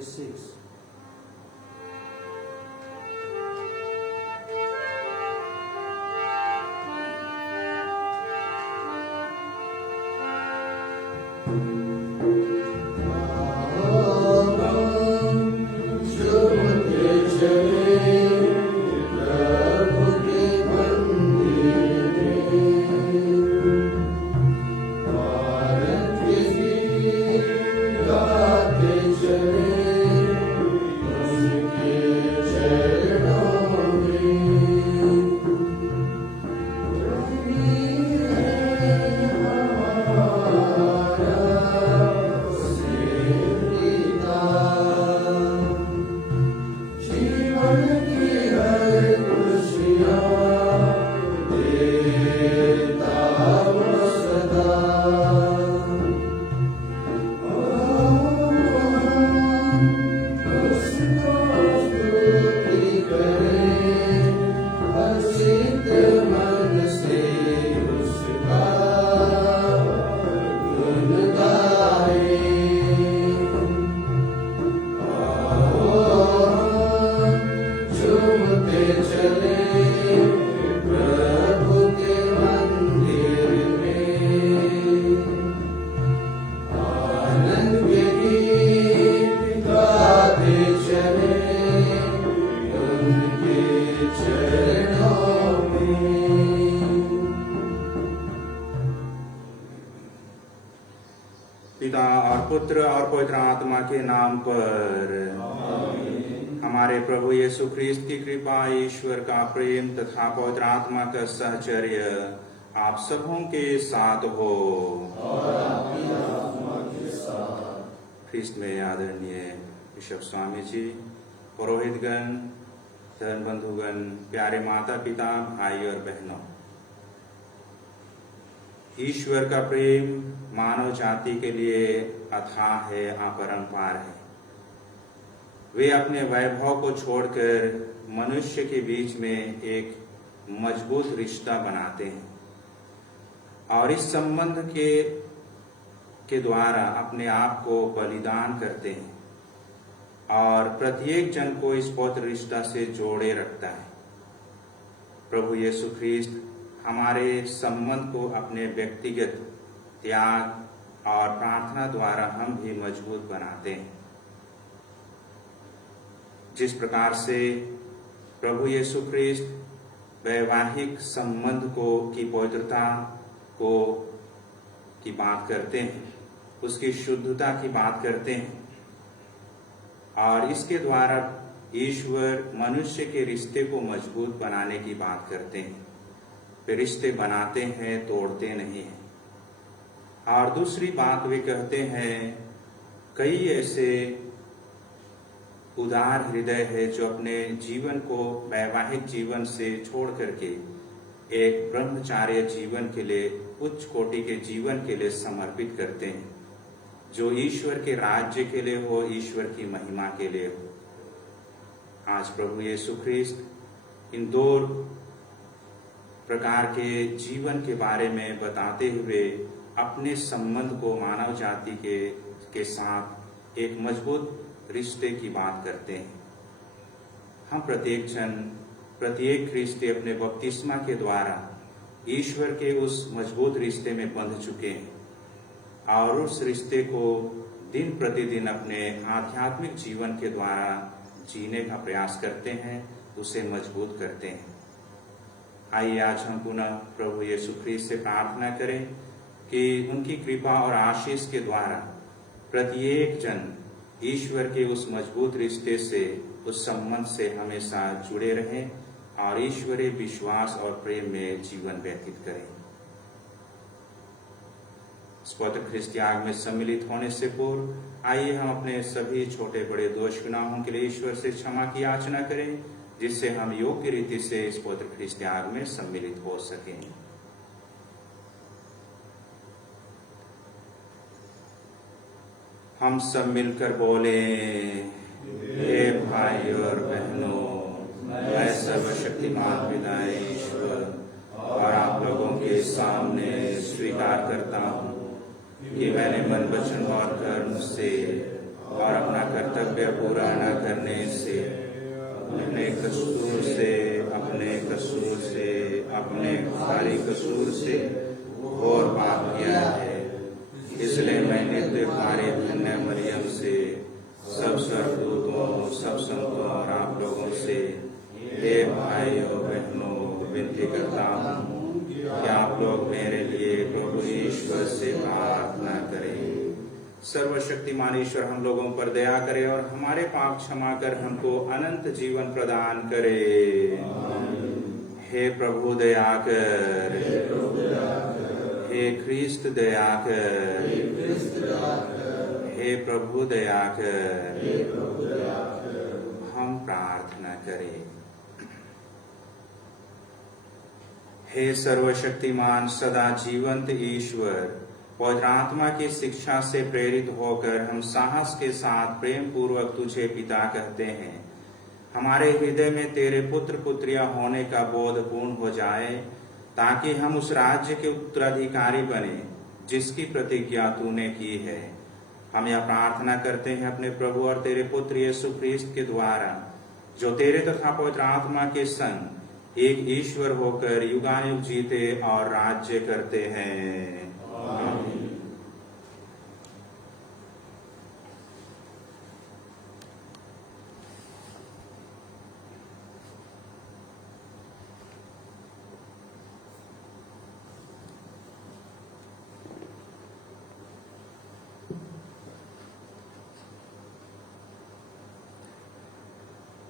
46. पिता और पुत्र और पवित्र आत्मा के नाम पर हमारे प्रभु यीशु ख्रीस्त की कृपा, ईश्वर का प्रेम तथा पवित्र आत्मा का सहचर्य आप सबों के साथ हो। ख्रीस्त में आदरणीय बिशप स्वामी जी, पुरोहितगण, धर्म बंधुगण, प्यारे माता पिता, भाई और बहनों, ईश्वर का प्रेम मानव जाति के लिए अथाह है, अपरंपार है। वे अपने वैभव को छोड़कर मनुष्य के बीच में एक मजबूत रिश्ता बनाते हैं और इस संबंध के द्वारा अपने आप को बलिदान करते हैं और प्रत्येक जन को इस पवित्र रिश्ता से जोड़े रखता है। प्रभु यीशु ख्रीस्त हमारे संबंध को अपने व्यक्तिगत त्याग और प्रार्थना द्वारा हम भी मजबूत बनाते हैं। जिस प्रकार से प्रभु यीशु ख्रीस्त वैवाहिक संबंध की पवित्रता की बात करते हैं, उसकी शुद्धता की बात करते हैं और इसके द्वारा ईश्वर मनुष्य के रिश्ते को मजबूत बनाने की बात करते हैं। वे रिश्ते बनाते हैं, तोड़ते नहीं हैं। और दूसरी बात वे कहते हैं, कई ऐसे उदार हृदय है जो अपने जीवन को वैवाहिक जीवन से छोड़ करके एक ब्रह्मचार्य जीवन के लिए, उच्च कोटि के जीवन के लिए समर्पित करते हैं, जो ईश्वर के राज्य के लिए हो, ईश्वर की महिमा के लिए हो। आज प्रभु यीशु ख्रीस्त इन दो प्रकार के जीवन के बारे में बताते हुए अपने संबंध को मानव जाति के साथ एक मजबूत रिश्ते की बात करते हैं। हम प्रत्येक जन, प्रत्येक ख्रीस्ती अपने बपतिस्मा के द्वारा ईश्वर के उस मजबूत रिश्ते में बंध चुके हैं और उस रिश्ते को दिन प्रतिदिन अपने आध्यात्मिक जीवन के द्वारा जीने का प्रयास करते हैं, उसे मजबूत करते हैं। आइए आज हम पुनः प्रभु यीशु ख्रीस्त से प्रार्थना करें कि उनकी कृपा और आशीष के द्वारा प्रत्येक जन ईश्वर के उस मजबूत रिश्ते से, उस संबंध से हमेशा जुड़े रहें और ईश्वरीय विश्वास और प्रेम में जीवन व्यतीत करें। इस पवित्र ख्रीस्त याग में सम्मिलित होने से पूर्व आइए हम अपने सभी छोटे बड़े दोष गुनाहों के लिए ईश्वर से क्षमा की याचना करें, जिससे हम योग्य रीति से इस पवित्र ख्रीस्त याग में सम्मिलित हो सकें। हम सब मिलकर बोले, हे भाई और बहनों, मैं सर्वशक्तिमान पिता ईश्वर और आप लोगों के सामने स्वीकार करता हूँ कि मैंने मन, वचन और कर्म से और अपना कर्तव्य कर्तव्य पूरा न करने से, अपने भारी कसूर से और पाप किया है। इसलिए मैं नित्य तुम्हारी धन्य मरियम से, सब स्वर्गदूतों, सब संतों और आप लोगों से, हे भाइयों बहनों, विनती करता हूँ कि आप लोग मेरे लिए प्रभु ईश्वर से प्रार्थना करें। सर्वशक्तिमान ईश्वर हम लोगों पर दया करे और हमारे पाप क्षमा कर हमको अनंत जीवन प्रदान करे। हे प्रभु दया कर, हे ख्रिस्त दया कर, हे प्रभु दया कर। हम प्रार्थना करें। हे सर्वशक्तिमान सदा जीवंत ईश्वर, पवित्र आत्मा की शिक्षा से प्रेरित होकर हम साहस के साथ प्रेम पूर्वक तुझे पिता कहते हैं। हमारे हृदय में तेरे पुत्र पुत्रियां होने का बोध पूर्ण हो जाए, ताकि हम उस राज्य के उत्तराधिकारी बने जिसकी प्रतिज्ञा तूने की है। हम यह प्रार्थना करते हैं अपने प्रभु और तेरे पुत्र यीशु ख्रीस्त के द्वारा, जो तेरे तथा पवित्र आत्मा के संग एक ईश्वर होकर युगानुयुग जीते और राज्य करते हैं। आमीन।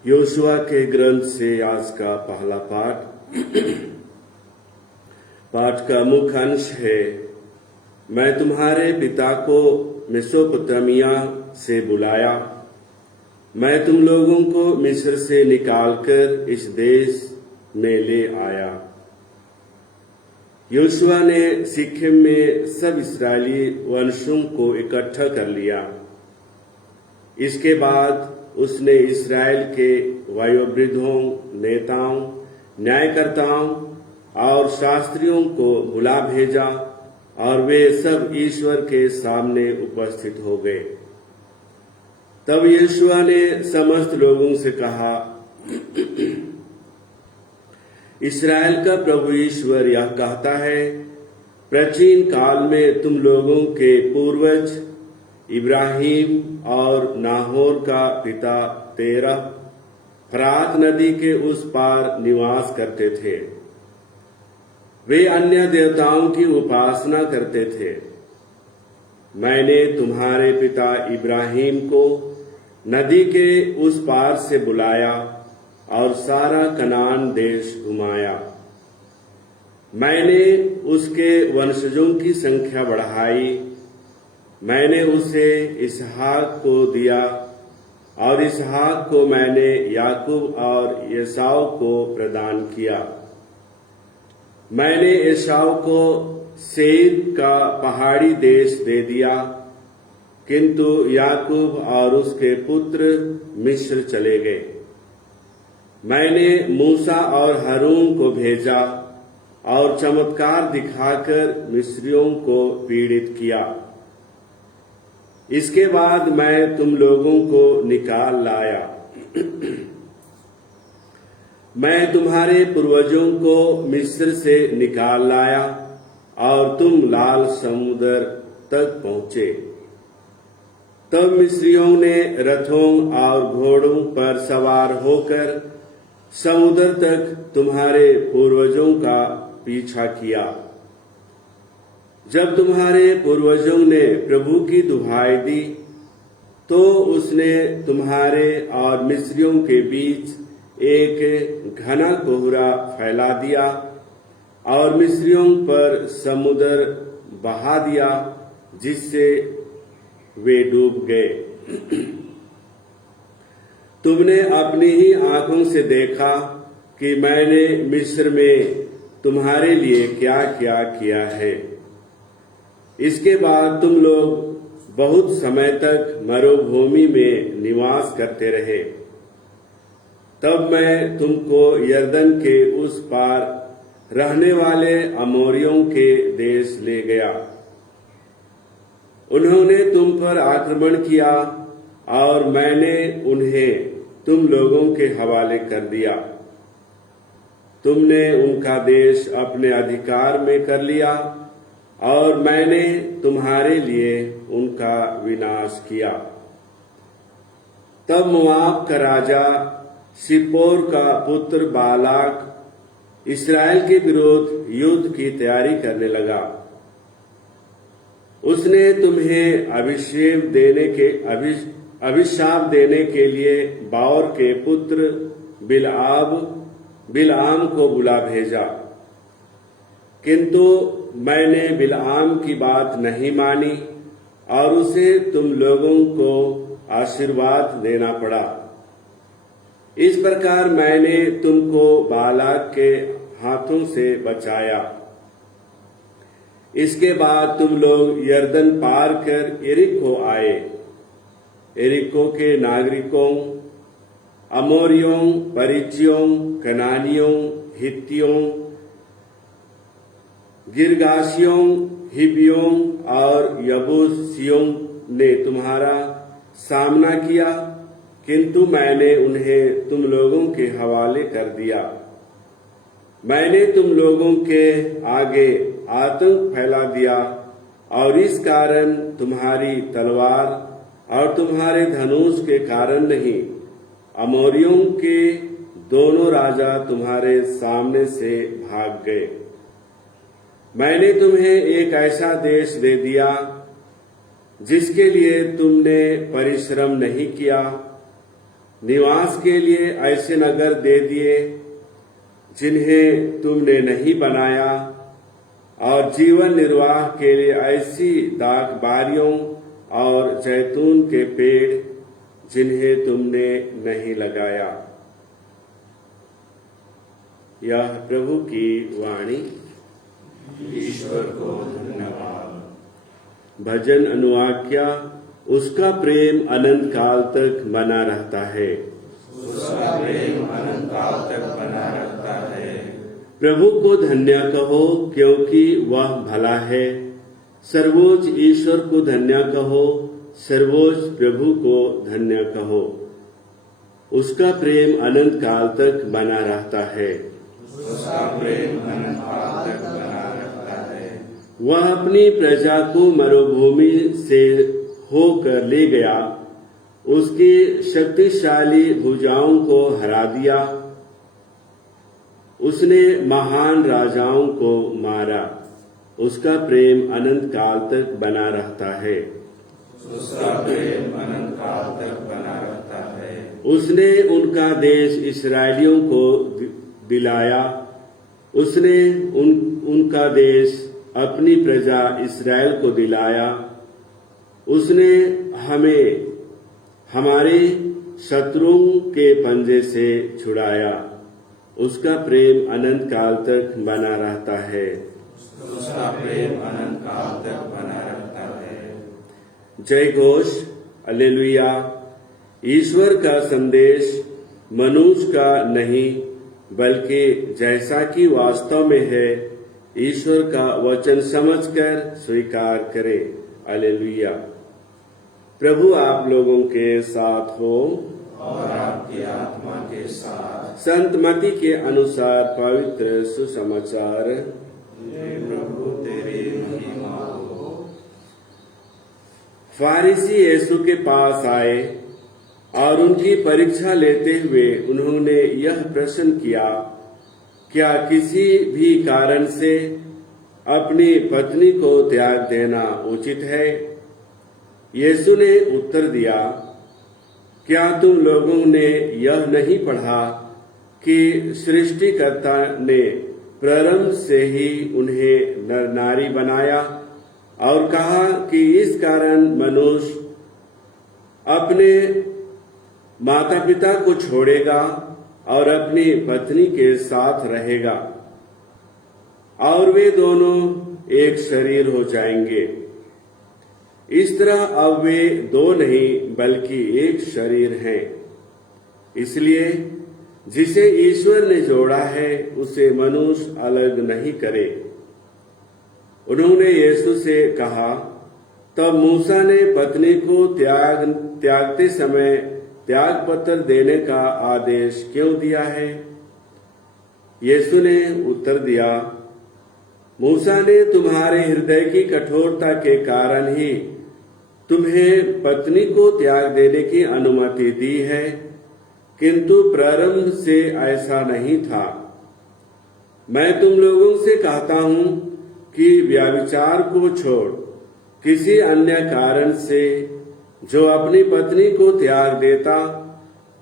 योशुआ के ग्रंथ से आज का पहला पाठ। पाठ का मुख्य अंश है, मैं तुम्हारे पिता को मेसोपोटामिया से बुलाया, मैं तुम लोगों को मिस्र से निकालकर इस देश में ले आया। योशुआ ने सिक्किम में सब इस्राएली वंशों को इकट्ठा कर लिया। इसके बाद उसने इस्राएल के वयोवृद्धों, नेताओं, न्यायकर्ताओं और शास्त्रियों को बुला भेजा और वे सब ईश्वर के सामने उपस्थित हो गए। तब यहोशुआ ने समस्त लोगों से कहा, इस्राएल का प्रभु ईश्वर यह कहता है, प्राचीन काल में तुम लोगों के पूर्वज इब्राहिम और नाहोर का पिता तेरह फरात नदी के उस पार निवास करते थे। वे अन्य देवताओं की उपासना करते थे। मैंने तुम्हारे पिता इब्राहिम को नदी के उस पार से बुलाया और सारा कनान देश घुमाया। मैंने उसके वंशजों की संख्या बढ़ाई। मैंने उसे इसहाक को दिया और इसहाक को मैंने याकूब और एसाव को प्रदान किया। मैंने एसाव को सेईर का पहाड़ी देश दे दिया, किंतु याकूब और उसके पुत्र मिस्र चले गए। मैंने मूसा और हारून को भेजा और चमत्कार दिखाकर मिस्रियों को पीड़ित किया। इसके बाद मैं तुम लोगों को निकाल लाया। मैं तुम्हारे पूर्वजों को मिस्र से निकाल लाया और तुम लाल समुद्र तक पहुंचे। तब मिस्रियों ने रथों और घोड़ों पर सवार होकर समुद्र तक तुम्हारे पूर्वजों का पीछा किया। जब तुम्हारे पूर्वजों ने प्रभु की दुहाई दी, तो उसने तुम्हारे और मिस्रियों के बीच एक घना कोहरा फैला दिया और मिस्रियों पर समुद्र बहा दिया, जिससे वे डूब गए। तुमने अपनी ही आंखों से देखा कि मैंने मिस्र में तुम्हारे लिए क्या क्या किया है। इसके बाद तुम लोग बहुत समय तक मरुभूमि में निवास करते रहे। तब मैं तुमको यरदन के उस पार रहने वाले अमोरियों के देश ले गया। उन्होंने तुम पर आक्रमण किया और मैंने उन्हें तुम लोगों के हवाले कर दिया। तुमने उनका देश अपने अधिकार में कर लिया और मैंने तुम्हारे लिए उनका विनाश किया। तब मोआब का राजा सिप्पोर का पुत्र बालाक इस्राएल के विरुद्ध युद्ध की तैयारी करने लगा। उसने तुम्हें अभिशाप देने के लिए बाओर के पुत्र बिलआम को बुला भेजा, किंतु मैंने बिलआम की बात नहीं मानी और उसे तुम लोगों को आशीर्वाद देना पड़ा। इस प्रकार मैंने तुमको बालाक के हाथों से बचाया। इसके बाद तुम लोग यरदन पार कर यरीको आए। यरीको के नागरिकों, अमोरियों, परिज्जियों, कनानियों, हित्तियों, गिरगाशियों, हिब्बियों और यबूसियों ने तुम्हारा सामना किया, किंतु मैंने उन्हें तुम लोगों के हवाले कर दिया। मैंने तुम लोगों के आगे आतंक फैला दिया और इस कारण तुम्हारी तलवार और तुम्हारे धनुष के कारण नहीं, अमोरियों के दोनों राजा तुम्हारे सामने से भाग गए। मैंने तुम्हें एक ऐसा देश दे दिया जिसके लिए तुमने परिश्रम नहीं किया, निवास के लिए ऐसे नगर दे दिए जिन्हें तुमने नहीं बनाया, और जीवन निर्वाह के लिए ऐसी दाख बारियों और जैतून के पेड़ जिन्हें तुमने नहीं लगाया। यह प्रभु की वाणी। ईश्वर को धन्यवाद। भजन अनुवाक्या, उसका प्रेम अनंत काल तक बना रहता है। उसका प्रेम अनंत काल तक बना रहता है। प्रभु को धन्य कहो क्योंकि वह भला है। सर्वोच्च ईश्वर को धन्य कहो, सर्वोच्च प्रभु को धन्य कहो। उसका प्रेम अनंत काल तक बना रहता है। उसका प्रेम अनंत काल तक बना रहता है। वह अपनी प्रजा को मरुभूमि से होकर ले गया, उसकी शक्तिशाली भुजाओं को हरा दिया। उसने महान राजाओं को मारा। उसका प्रेम अनंत काल तक बना रहता है। उसका प्रेम अनंत काल तक बना रहता है। उसने उनका देश इस्राएलियों को दिलाया। उसने उनका देश अपनी प्रजा इस्राएल को दिलाया। उसने हमें हमारे शत्रुओं के पंजे से छुड़ाया। उसका प्रेम अनंत काल तक बना रहता है। उसका प्रेम अनंत काल तक बना रहता है। जय घोष, हालेलुया। ईश्वर का संदेश मनुष्य का नहीं, बल्कि जैसा कि वास्तव में है, ईश्वर का वचन समझकर स्वीकार करें। हालेलुया। प्रभु आप लोगों के साथ हो और आपकी आत्मा के साथ। संत मती के अनुसार पवित्र सुसमाचार। हे प्रभु तेरी महिमा हो। फारिसी यीशु के पास आए और उनकी परीक्षा लेते हुए उन्होंने यह प्रश्न किया, क्या किसी भी कारण से अपनी पत्नी को त्याग देना उचित है? यीशु ने उत्तर दिया, क्या तुम लोगों ने यह नहीं पढ़ा कि सृष्टिकर्ता ने प्रारंभ से ही उन्हें नर नारी बनाया और कहा कि इस कारण मनुष्य अपने माता पिता को छोड़ेगा और अपनी पत्नी के साथ रहेगा और वे दोनों एक शरीर हो जाएंगे। इस तरह अब वे दो नहीं बल्कि एक शरीर हैं। इसलिए जिसे ईश्वर ने जोड़ा है उसे मनुष्य अलग नहीं करे। उन्होंने यीशु से कहा, तब मूसा ने पत्नी को त्यागते समय त्याग पत्र देने का आदेश क्यों दिया है? यीशु ने उत्तर दिया, मूसा ने तुम्हारे हृदय की कठोरता के कारण ही तुम्हें पत्नी को त्याग देने की अनुमति दी है, किंतु प्रारंभ से ऐसा नहीं था। मैं तुम लोगों से कहता हूं कि व्यभिचार को छोड़ किसी अन्य कारण से जो अपनी पत्नी को त्याग देता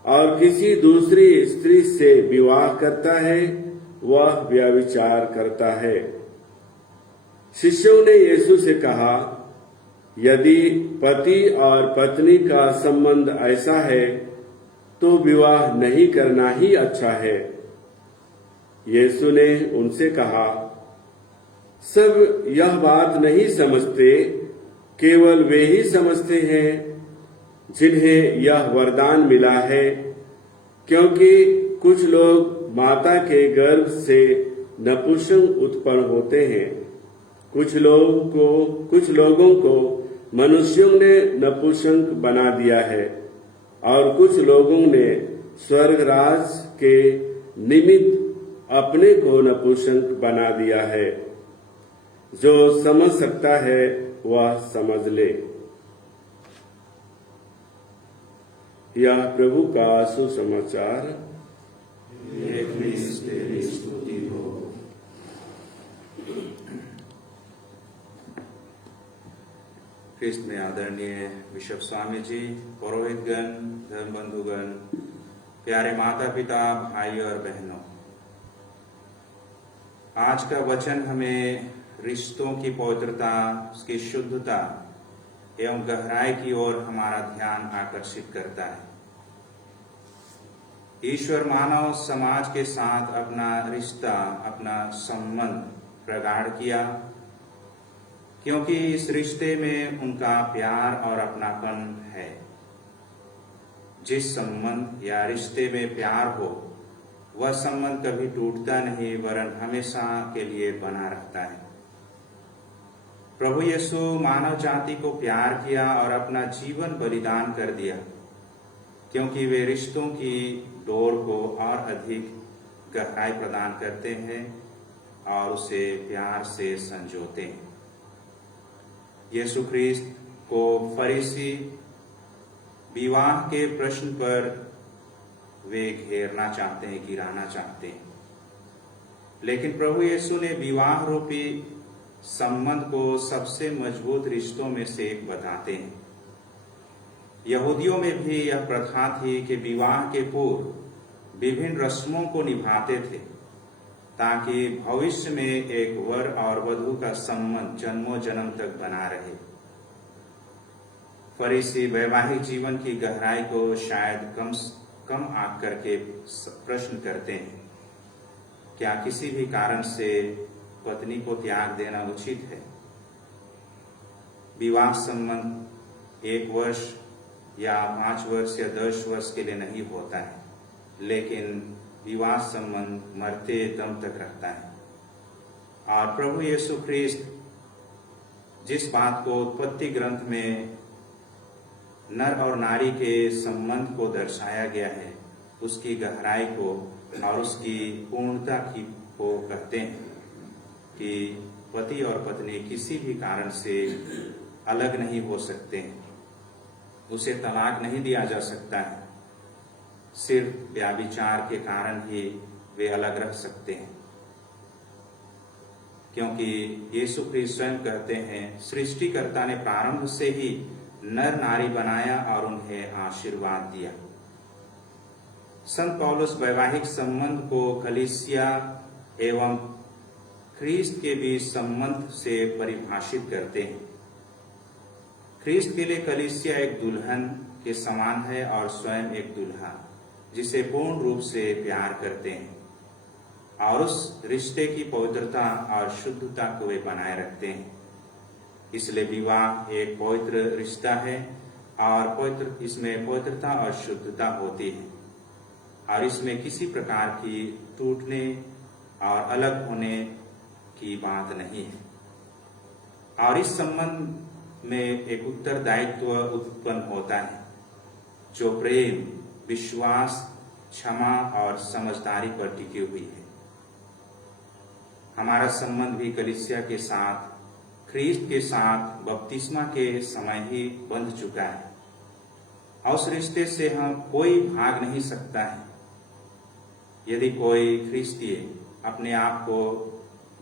और किसी दूसरी स्त्री से विवाह करता है, वह व्यभिचार करता है। शिष्यों ने यीशु से कहा, यदि पति और पत्नी का संबंध ऐसा है तो विवाह नहीं करना ही अच्छा है। यीशु ने उनसे कहा, सब यह बात नहीं समझते, केवल वे ही समझते हैं जिन्हें यह वरदान मिला है, क्योंकि कुछ लोग माता के गर्भ से नपुंसक उत्पन्न होते हैं। कुछ लोगों को मनुष्यों ने नपुंसक बना दिया है और कुछ लोगों ने स्वर्गराज के निमित्त अपने को नपुंसक बना दिया है। जो समझ सकता है वह समझ ले। यह प्रभु का सुसमाचार। तेरी स्तुति हो। ख्रिस्त में आदरणीय बिशप स्वामी जी, पुरोहितगण, धर्म बंधुगण, प्यारे माता पिता, भाई और बहनों, आज का वचन हमें रिश्तों की पवित्रता, उसकी शुद्धता एवं गहराई की ओर हमारा ध्यान आकर्षित करता है। ईश्वर मानव समाज के साथ अपना रिश्ता, अपना संबंध प्रगाढ़ किया, क्योंकि इस रिश्ते में उनका प्यार और अपनापन है। जिस संबंध या रिश्ते में प्यार हो, वह संबंध कभी टूटता नहीं, वरन हमेशा के लिए बना रहता है। प्रभु यीशु मानव जाति को प्यार किया और अपना जीवन बलिदान कर दिया, क्योंकि वे रिश्तों की डोर को और अधिक गहराई प्रदान करते हैं और उसे प्यार से संजोते हैं। यीशु ख्रिस्त को फरीसी विवाह के प्रश्न पर वे घेरना चाहते हैं, गिराना चाहते हैं, लेकिन प्रभु यीशु ने विवाह रूपी संबंध को सबसे मजबूत रिश्तों में से एक बताते हैं। यहूदियों में भी यह प्रथा थी कि विवाह के पूर्व विभिन्न रस्मों को निभाते थे, ताकि भविष्य में एक वर और वधू का संबंध जन्मों जन्म तक बना रहे। फरीसी वैवाहिक जीवन की गहराई को शायद कम आंक करके प्रश्न करते हैं, क्या किसी भी कारण से पत्नी को त्याग देना उचित है? विवाह संबंध 1 वर्ष या 5 वर्ष या 10 वर्ष के लिए नहीं होता है, लेकिन विवाह संबंध मरते दम तक रहता है। और प्रभु यीशु ख्रिस्त जिस बात को उत्पत्ति ग्रंथ में नर और नारी के संबंध को दर्शाया गया है, उसकी गहराई को और उसकी पूर्णता को कहते हैं कि पति और पत्नी किसी भी कारण से अलग नहीं हो सकते हैं, उसे तलाक नहीं दिया जा सकता है, सिर्फ व्यभिचार के कारण ही वे अलग रह सकते हैं। क्योंकि यीशु ख्रिस्त स्वयं कहते हैं, सृष्टिकर्ता ने प्रारंभ से ही नर नारी बनाया और उन्हें आशीर्वाद दिया। संत पौलुस वैवाहिक संबंध को कलीसिया एवं ख्रिस्त के बीच संबंध से परिभाषित करते हैं। ख्रिस्त के लिए कलीसिया एक दुल्हन के समान है और स्वयं एक दूल्हा, जिसे पूर्ण रूप से प्यार करते हैं और उस रिश्ते की पवित्रता और शुद्धता को वे बनाए रखते हैं। इसलिए विवाह एक पवित्र रिश्ता है और इसमें पवित्रता और शुद्धता होती है और इसमें किसी प्रकार की टूटने और अलग होने की बात नहीं है। और इस संबंध में एक उत्तरदायित्व उत्पन्न होता है जो प्रेम, विश्वास, क्षमा और समझदारी पर टिकी हुई है। हमारा संबंध भी कलीसिया के साथ, ख्रीस्त के साथ बपतिस्मा के समय ही बंध चुका है और उस रिश्ते से हम कोई भाग नहीं सकता है। यदि कोई ख्रिस्तीय अपने आप को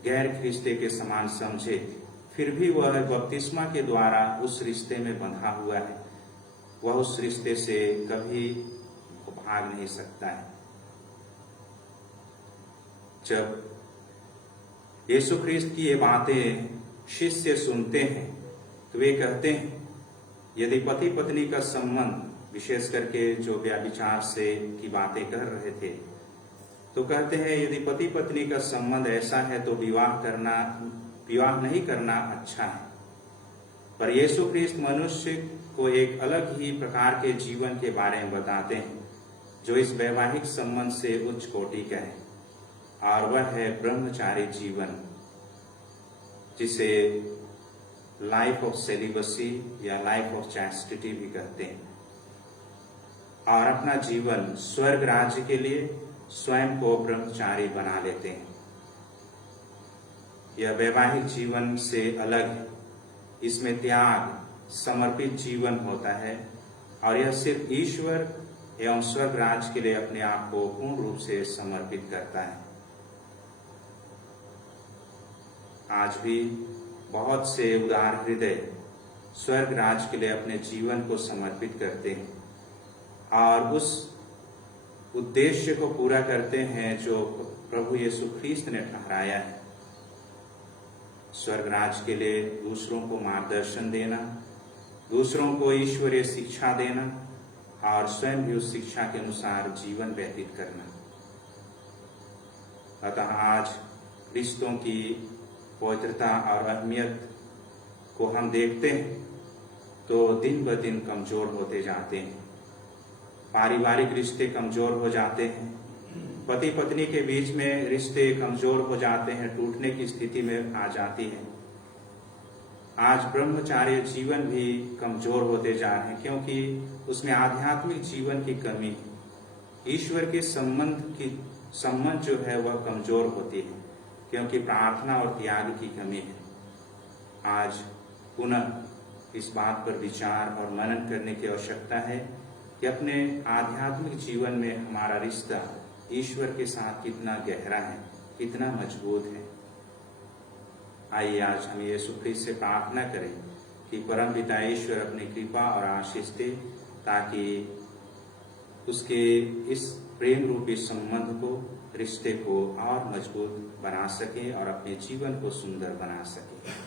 गैर ख्रिस्ती के समान समझे, फिर भी वह बपतिस्मा के द्वारा उस रिश्ते में बंधा हुआ है। वह उस रिश्ते से कभी भाग नहीं सकता है। जब यीशु ख्रिस्त की ये बातें शिष्य सुनते हैं तो वे कहते हैं, यदि पति पत्नी का संबंध, विशेष करके जो व्यभिचार से की बातें कर रहे थे, तो कहते हैं यदि पति पत्नी का संबंध ऐसा है तो विवाह नहीं करना अच्छा है। पर यीशु ख्रिस्त मनुष्य को एक अलग ही प्रकार के जीवन के बारे में बताते हैं जो इस वैवाहिक संबंध से उच्च कोटि का है, और वह है ब्रह्मचारी जीवन, जिसे लाइफ ऑफ सेलिबसी या लाइफ ऑफ चैस्टिटी भी कहते हैं। और अपना जीवन स्वर्ग राज्य के लिए स्वयं को ब्रह्मचारी बना लेते हैं। यह वैवाहिक जीवन से अलग है। इसमें त्याग, समर्पित जीवन होता है और यह सिर्फ ईश्वर एवं स्वर्ग राज्य के लिए अपने आप को पूर्ण रूप से समर्पित करता है। आज भी बहुत से उदार हृदय स्वर्ग राज्य के लिए अपने जीवन को समर्पित करते हैं और उस उद्देश्य को पूरा करते हैं जो प्रभु यीशु ख्रीस्त ने ठहराया है। स्वर्ग राज्य के लिए दूसरों को मार्गदर्शन देना, दूसरों को ईश्वरीय शिक्षा देना और स्वयं भी उस शिक्षा के अनुसार जीवन व्यतीत करना। अतः आज रिश्तों की पवित्रता और अहमियत को हम देखते हैं तो दिन ब दिन कमजोर होते जाते हैं। पारिवारिक रिश्ते कमजोर हो जाते हैं, पति पत्नी के बीच में रिश्ते कमजोर हो जाते हैं, टूटने की स्थिति में आ जाती है। आज ब्रह्मचार्य जीवन भी कमजोर होते जा रहे हैं क्योंकि उसमें आध्यात्मिक जीवन की कमी है। ईश्वर के संबंध जो है वह कमजोर होती है क्योंकि प्रार्थना और त्याग की कमी है। आज पुनः इस बात पर विचार और मनन करने की आवश्यकता है कि अपने आध्यात्मिक जीवन में हमारा रिश्ता ईश्वर के साथ कितना गहरा है, कितना मजबूत है। आइए आज हम यीशु ख्रीस्त से प्रार्थना करें कि परमपिता ईश्वर अपनी कृपा और आशीष दे ताकि उसके इस प्रेम रूपी संबंध को, रिश्ते को और मजबूत बना सके और अपने जीवन को सुंदर बना सके।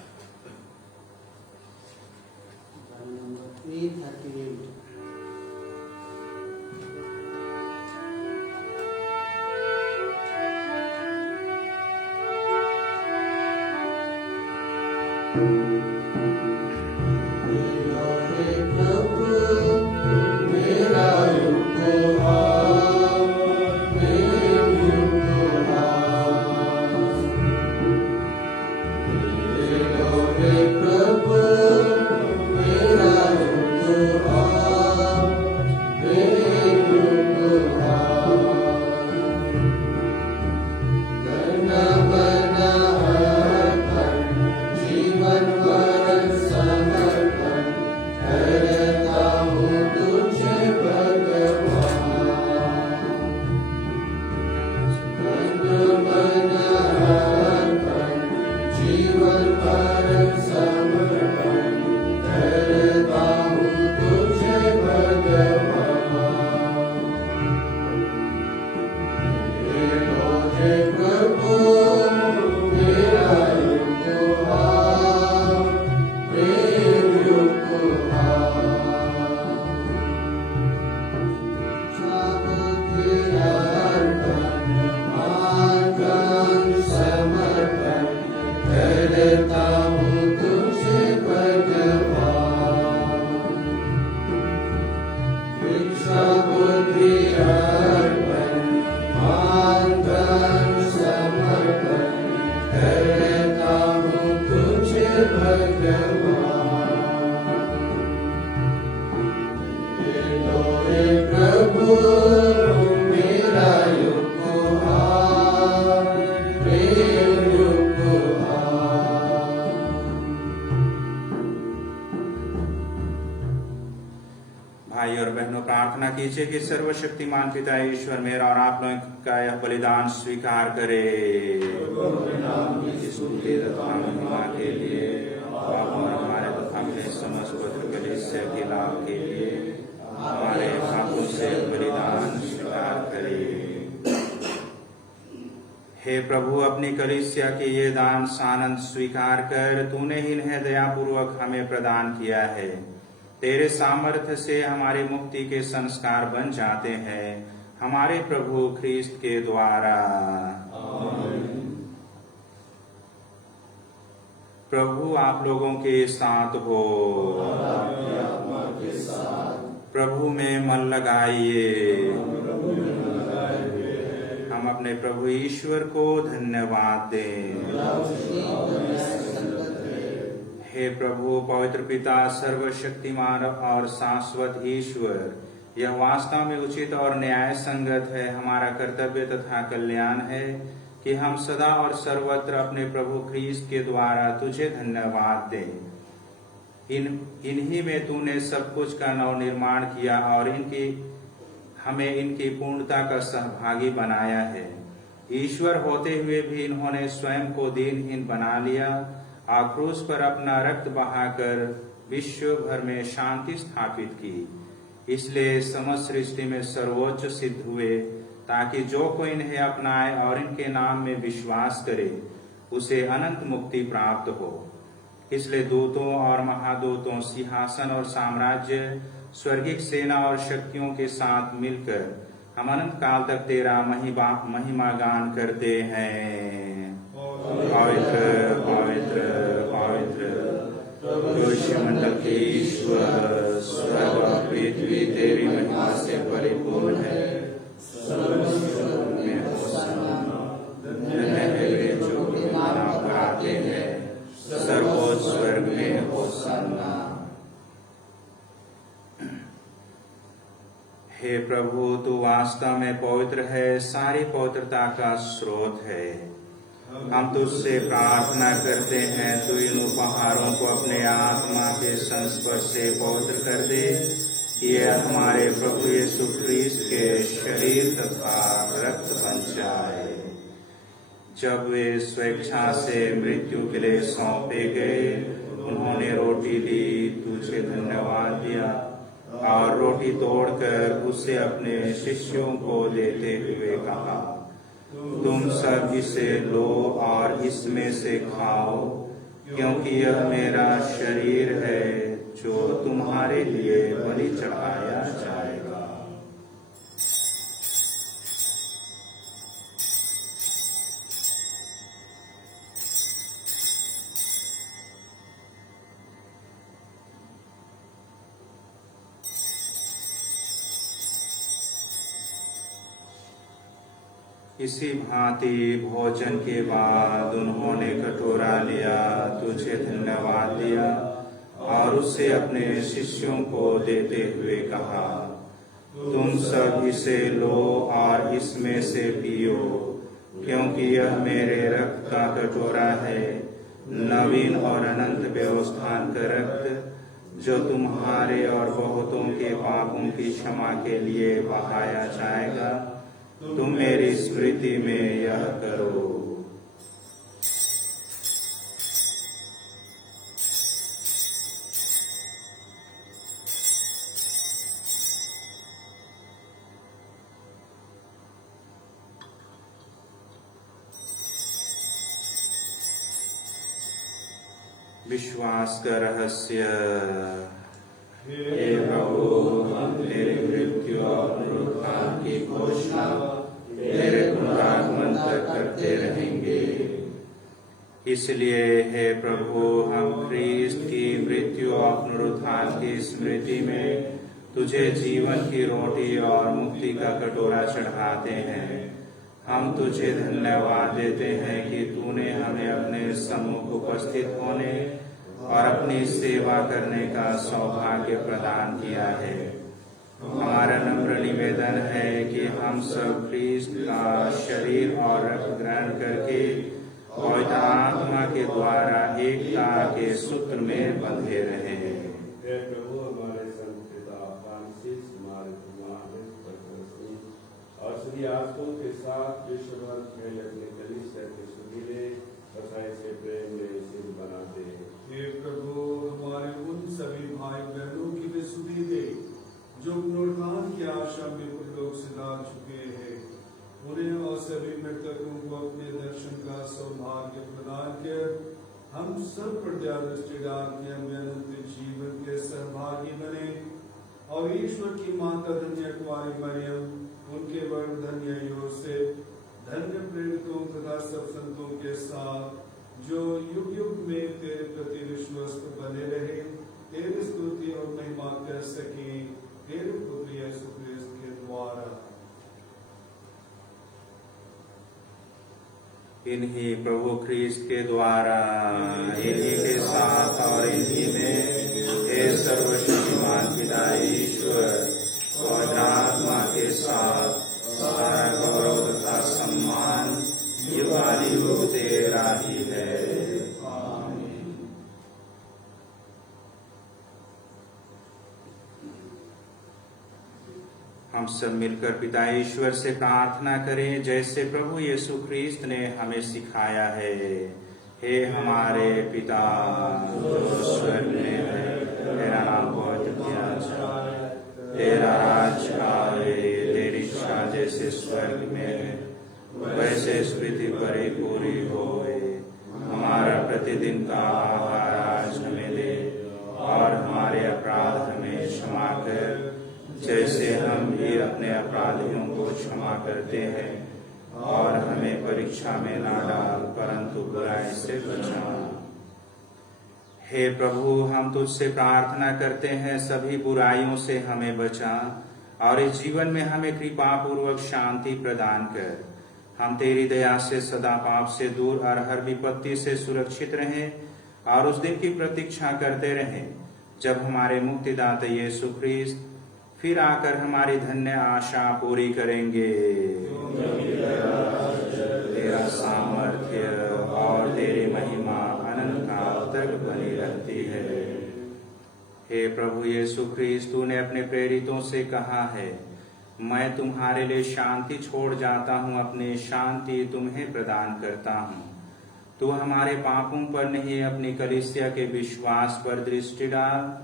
भाई और बहनों, प्रार्थना कीजिए कि सर्वशक्तिमान पिता ईश्वर मेरा और आप लोगों का यह बलिदान स्वीकार करे। स्तुति तथा महिमा के लिए और हमारे तथा अपने समस्त पवित्र कलीसिया के लाभ के लिए हमारे हाथों से बलिदान स्वीकार करे। हे प्रभु, अपनी कलीसिया के ये दान सानंद स्वीकार कर तूने इन्हें दयापूर्वक हमें प्रदान किया है। तेरे सामर्थ्य से हमारी मुक्ति के संस्कार बन जाते हैं, हमारे प्रभु ख्रीस्त के द्वारा। प्रभु आप लोगों के साथ हो। प्रभु में मन लगाइए। हम अपने प्रभु ईश्वर को धन्यवाद दें। हे प्रभु, पवित्र पिता, सर्वशक्तिमान और शाश्वत ईश्वर, यह वास्तव में उचित और न्याय संगत है, हमारा कर्तव्य तथा कल्याण है कि हम सदा और सर्वत्र अपने प्रभु ख्रीस्त के द्वारा तुझे धन्यवाद दें। इन्हीं में तूने सब कुछ का नवनिर्माण किया और हमें इनकी पूर्णता का सहभागी बनाया है। ईश्वर होते हुए भी इन्होंने स्वयं को दीनहीन बना लिया और क्रूस पर अपना रक्त बहाकर विश्व भर में शांति स्थापित की। इसलिए समस्त सृष्टि में सर्वोच्च सिद्ध हुए, ताकि जो कोई इन्हें अपनाए और इनके नाम में विश्वास करे उसे अनंत मुक्ति प्राप्त हो। इसलिए दूतों और महादूतों, सिंहासन और साम्राज्य, स्वर्गिक सेना और शक्तियों के साथ मिलकर हम अनंत काल तक तेरा महिमा गान करते हैं। पवित्र पवित्र पवित्र प्रभु मंडल के ईश्वर, स्वर्ग और पृथ्वी तेरी महिमा से परिपूर्ण है। में जो नाम कराते हैं, सर्वोच्च स्वर्ग में होसन्ना। हे प्रभु, तू वास्तव में पवित्र है, सारी पवित्रता का स्रोत है। हम तुझसे प्रार्थना करते हैं, तू इन उपहारों को अपने आत्मा के संस्पर्श से पवित्र कर दे, ये हमारे प्रभु यीशु ख्रीस्त के शरीर तथा रक्त बन जाए। जब वे स्वेच्छा से मृत्यु के लिए सौंपे गए, उन्होंने रोटी ली, तुझे धन्यवाद दिया और रोटी तोड़कर उसे अपने शिष्यों को देते हुए कहा, तुम सब इसे लो और इसमें से खाओ, क्योंकि यह मेरा शरीर है जो तुम्हारे लिए बलि चढ़ाया जाएगा। इसी भांति भोजन के बाद उन्होंने कटोरा लिया, तुझे धन्यवाद दिया और उसे अपने शिष्यों को देते हुए कहा, तुम सब इसे लो और इसमें से पियो, क्योंकि यह मेरे रक्त का कटोरा है, नवीन और अनंत व्यवस्थान का रक्त, जो तुम्हारे और बहुतों के पापों की क्षमा के लिए बहाया जाएगा। तुम मेरी स्मृति में यह करो। विश्वास का रहस्य। हे प्रभु, हम तेरे मृत्यु और पुनरुत्थान की घोषणा तेरे पुनरागमन तक करते रहेंगे। इसलिए हे प्रभु, हम ख्रीस्त की मृत्यु और पुनरुत्थान की स्मृति में तुझे जीवन की रोटी और मुक्ति का कटोरा चढ़ाते हैं। हम तुझे धन्यवाद देते हैं कि तूने हमें अपने सम्मुख उपस्थित होने और अपनी सेवा करने का सौभाग्य प्रदान किया है। निवेदन है कि हम सब ख्रीस्त का शरीर और रक्त ग्रहण करके पवित्र आत्मा के द्वारा एकता के सूत्र में बंधे रहे। हे प्रभु, हमारे संत पिता फ्रांसिस, हमारे और सभी आत्मों के साथ विश्व भर में अपने कलीसिया के सुरीले तथा ऐसे प्रेम में सिर बनाते हैं। हे प्रभु, हमारे उन सभी भाई बहनों की वे सुधीले जो पुनरुत्थान की आशा में परलोक से जा चुके हैं, उन्हें और सभी मृतकों को अपने दर्शन का सौभाग्य प्रदान कर हम सब प्रजा दृष्टि डाल के अनंत जीवन के सहभागी बने। और ईश्वर की माता धन्य कुमारी मरियम, उनके वर्ण धन्य योसेफ, धन्य प्रेरितों तथा सब संतों के साथ जो युग युग में तेरे प्रति विश्वस्त बने रहे, तेरी स्तुति और महिमा कर सके, तेरे पुत्र यीशु क्रिस्त के द्वारा। इन्हीं प्रभु ख्रीस्त के द्वारा, इन्हीं के साथ और इन्हीं में हे सर्वशक्तिमान पिता ईश्वर और आत्मा के साथ सारा गौरव तथा सम्मान युगानुयुग तेरा ही है। हम सब मिलकर पिता ईश्वर से प्रार्थना करें जैसे प्रभु यीशु ख्रीस्त ने हमें सिखाया है। हे हमारे पिता जो स्वर्ग में है, तेरा नाम पवित्र किया जाए, तेरा राज्य आए, तेरी इच्छा जैसे स्वर्ग में है वैसे इस पृथ्वी पर ही पूरी होए। हमारा प्रतिदिन का आहार आज हमें दे, और हमारे अपराध हमें क्षमा कर जैसे हम भी अपने अपराधियों को क्षमा करते हैं, और हमें परीक्षा में ना डाल परंतु बुराई से बचा। हे प्रभु, हम तुझसे प्रार्थना करते हैं सभी बुराइयों से हमें बचा, और इस जीवन में हमें कृपा पूर्वक शांति प्रदान कर। हम तेरी दया से सदा पाप से दूर और हर विपत्ति से सुरक्षित रहें, और उस दिन की प्रतीक्षा करते रहें जब हमारे मुक्तिदाता यीशु ख्रीस्त फिर आकर हमारी धन्य आशा पूरी करेंगे। तेरा सामर्थ्य और तेरी महिमा अनंत काल तक बनी रहती है। हे प्रभु यीशु ख्रीस्त, तूने अपने प्रेरितों से कहा है, मैं तुम्हारे लिए शांति छोड़ जाता हूँ, अपनी शांति तुम्हें प्रदान करता हूँ। तू हमारे पापों पर नहीं, अपनी कलीसिया के विश्वास पर दृष्टि डाल,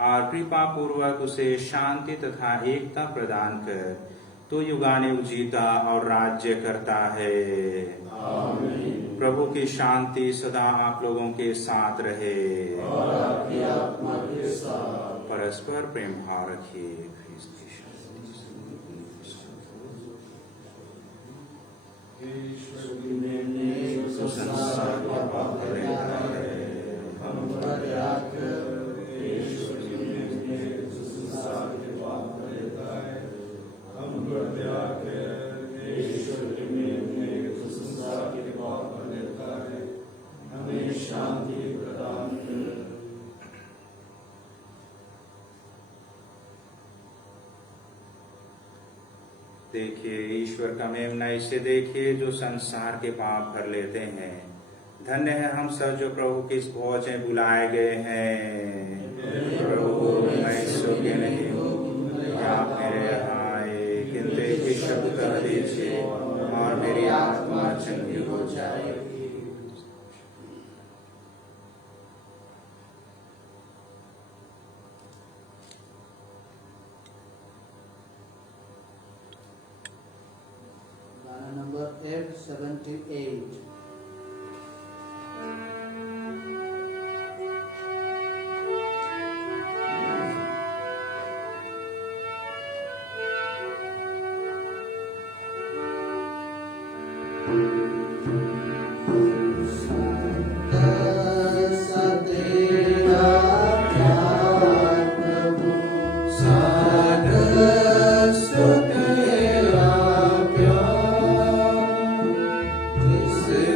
और कृपा पूर्वक उसे शांति तथा एकता प्रदान कर। तू युगानुयुग जीता और राज्य करता है। आमीन। प्रभु की शांति सदा आप लोगों के साथ रहे, और आपकी आत्मा के साथ। परस्पर प्रेम भाव रखिए। संसार का पाप लेता है, हम पर याद कर। देखिए, ईश्वर का मेमना इसे देखिए जो संसार के पाप भर लेते हैं। धन्य है हम सब जो प्रभु की इस भोज में बुलाए गए हैं। प्रभु, मैं इस योग्य नहीं हूँ आप मेरे यहाँ आए, किंतु एक ही शब्द कर दीजिए और मेरी आत्मा चंगी हो जाएगी। Number 878. Say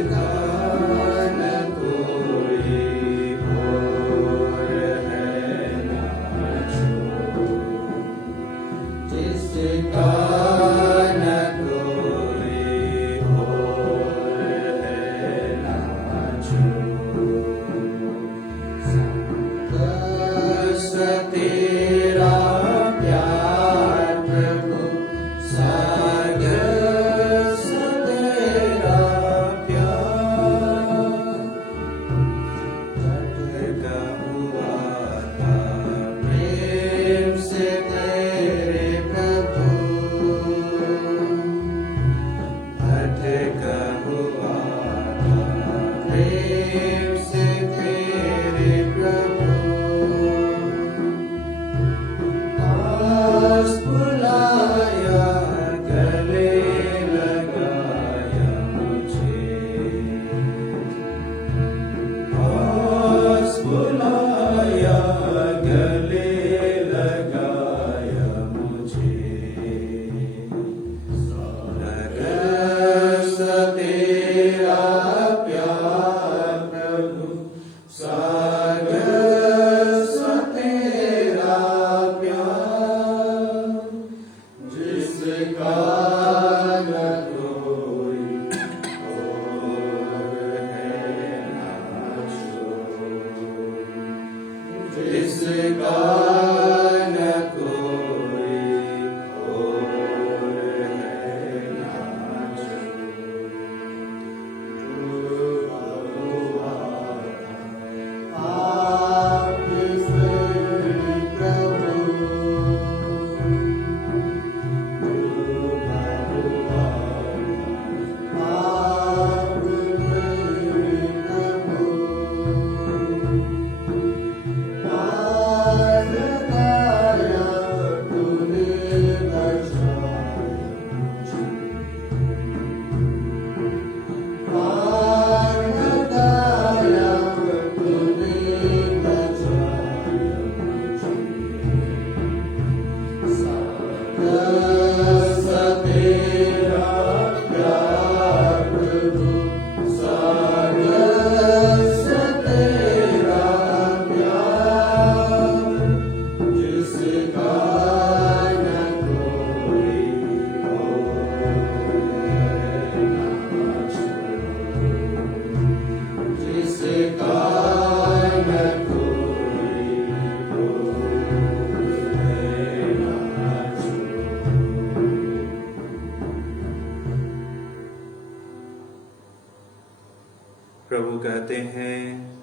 प्रभु कहते हैं,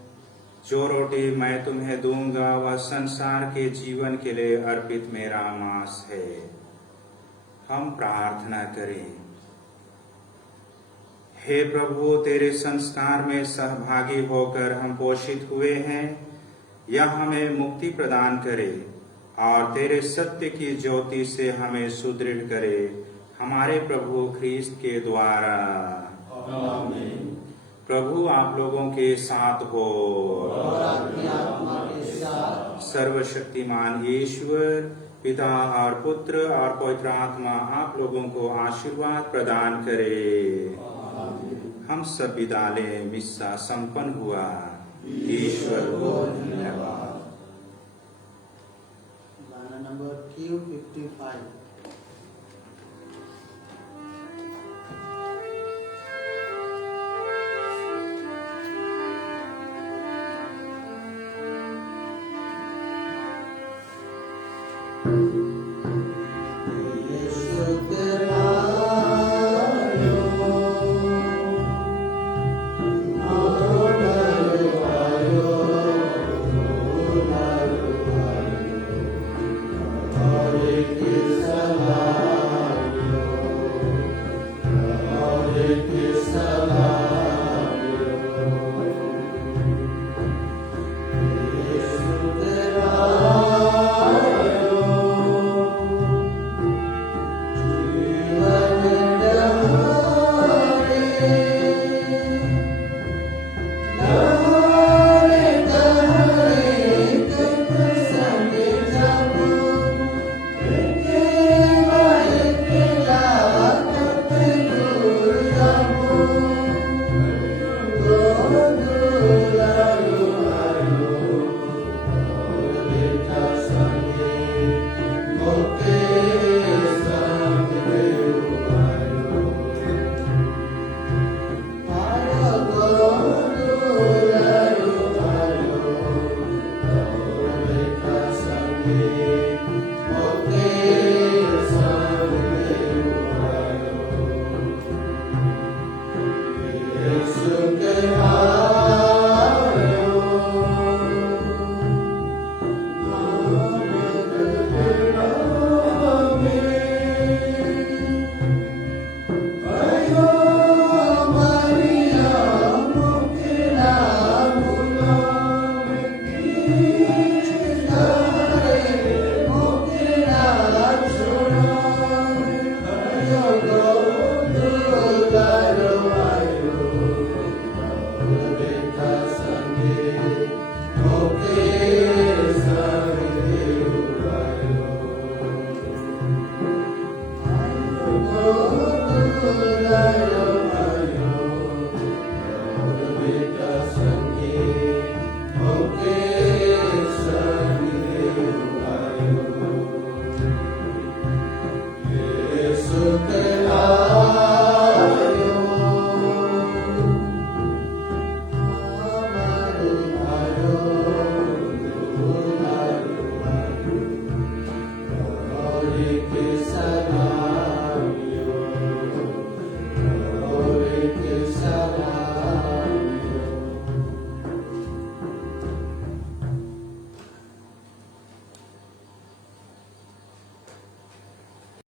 जो रोटी मैं तुम्हें दूंगा वह संसार के जीवन के लिए अर्पित मेरा मांस है। हम प्रार्थना करें। हे प्रभु, तेरे संस्कार में सहभागी होकर हम पोषित हुए हैं। यह हमें मुक्ति प्रदान करे और तेरे सत्य की ज्योति से हमें सुदृढ़ करे, हमारे प्रभु ख्रीस्त के द्वारा। आमीन। प्रभु आप लोगों के साथ हो और आपकी आत्मा के साथ। सर्वशक्तिमान ईश्वर पिता और पुत्र और पवित्र आत्मा आप लोगों को आशीर्वाद प्रदान करे। हम सब विदा लें। मिस्सा संपन्न हुआ। ईश्वर को धन्यवाद। गाना नंबर Q55।